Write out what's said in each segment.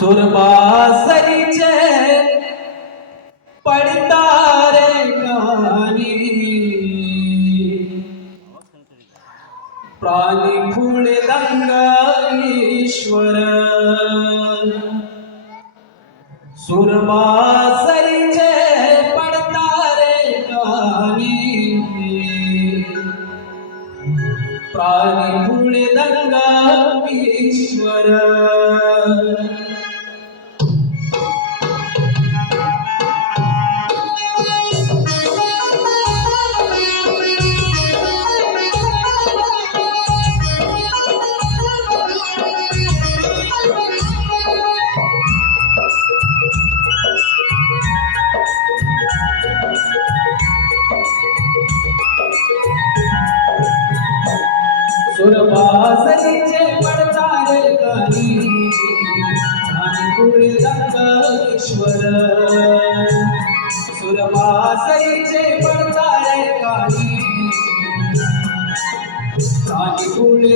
सुरबासरीचे पडतारे गाणी. प्राणी फुल दंगा ईश्वर. सुरबासरीचे पडतारे गाणी. प्राणी फुल दंगा ईश्वर. सुरवासनीचे पडतारे गाणी आणि पुढे ईश्वर पडतारे गाणी आणि पुढे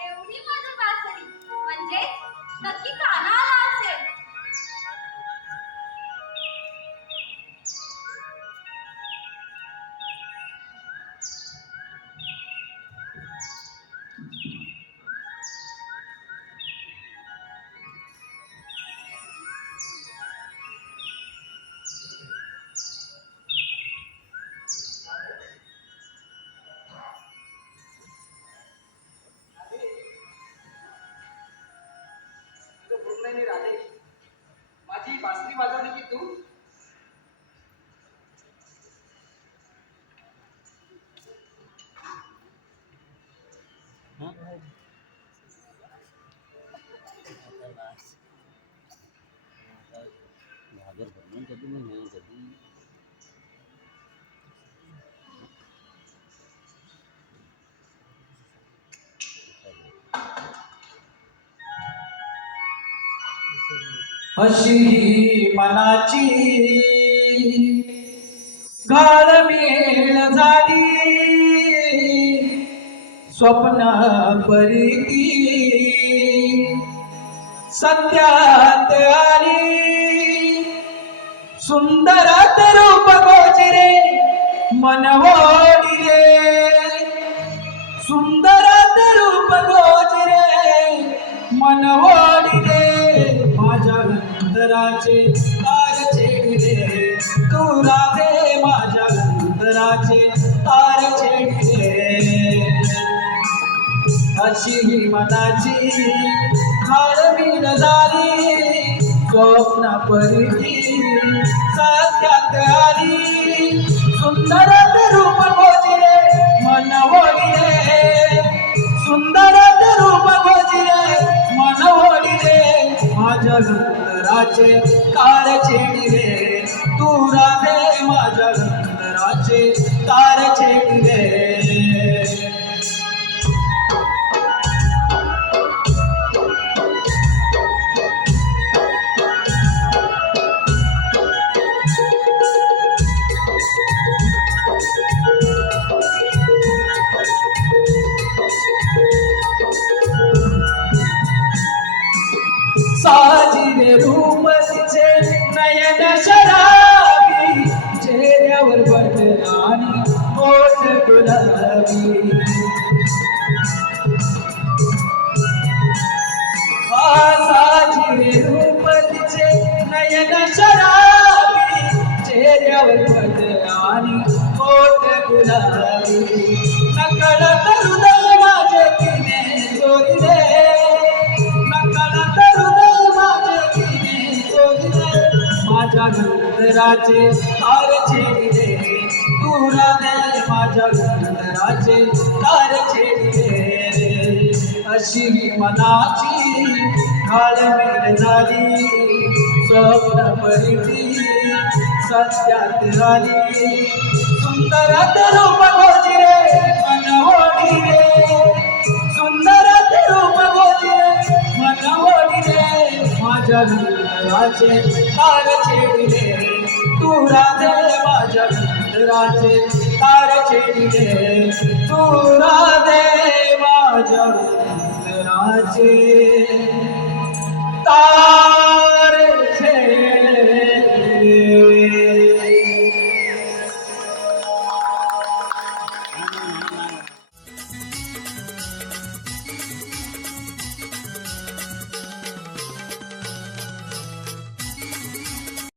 एवढी मधुर बासरी म्हणजे नक्की कानाला माझी अशी ही मनाची घालमेल झाली. स्वप्न परिती सत्यात आली. सुंदरात रूप गोचरे मनवोडिले. सुंदरात रूप गोचरे मनवोडिले. अंतराचे तार छेडिले. तू राधे माझ्या अंतराचे तार छेडिले. अशी ही मनाची खाळवीण नजारी स्वप्न परिती सत्यात आली. सुंदर माझ्या गंधराचे तार छेडिले तू राधे माझ्या गंधराचे तार छेडिले चेहऱ्यावर बदनानी ओठ गुलाबी नकळ हृदय माझे तिने चोरीले नकळ हृदय माझे तिने चोरीले माझ्या माझ्या अशी मनाची घालमेल झाली स्वप्न परिती सत्यात आली सुंदरात रूप गोजी रे मनवडी रे सुंदरात रूप गोजी रे मनवडी रे माझ्या गंधराचे तार छेडिले तू राधे माझ्या गंधराचे तार छेडिले तू राधे माझ्या गंधराचे तार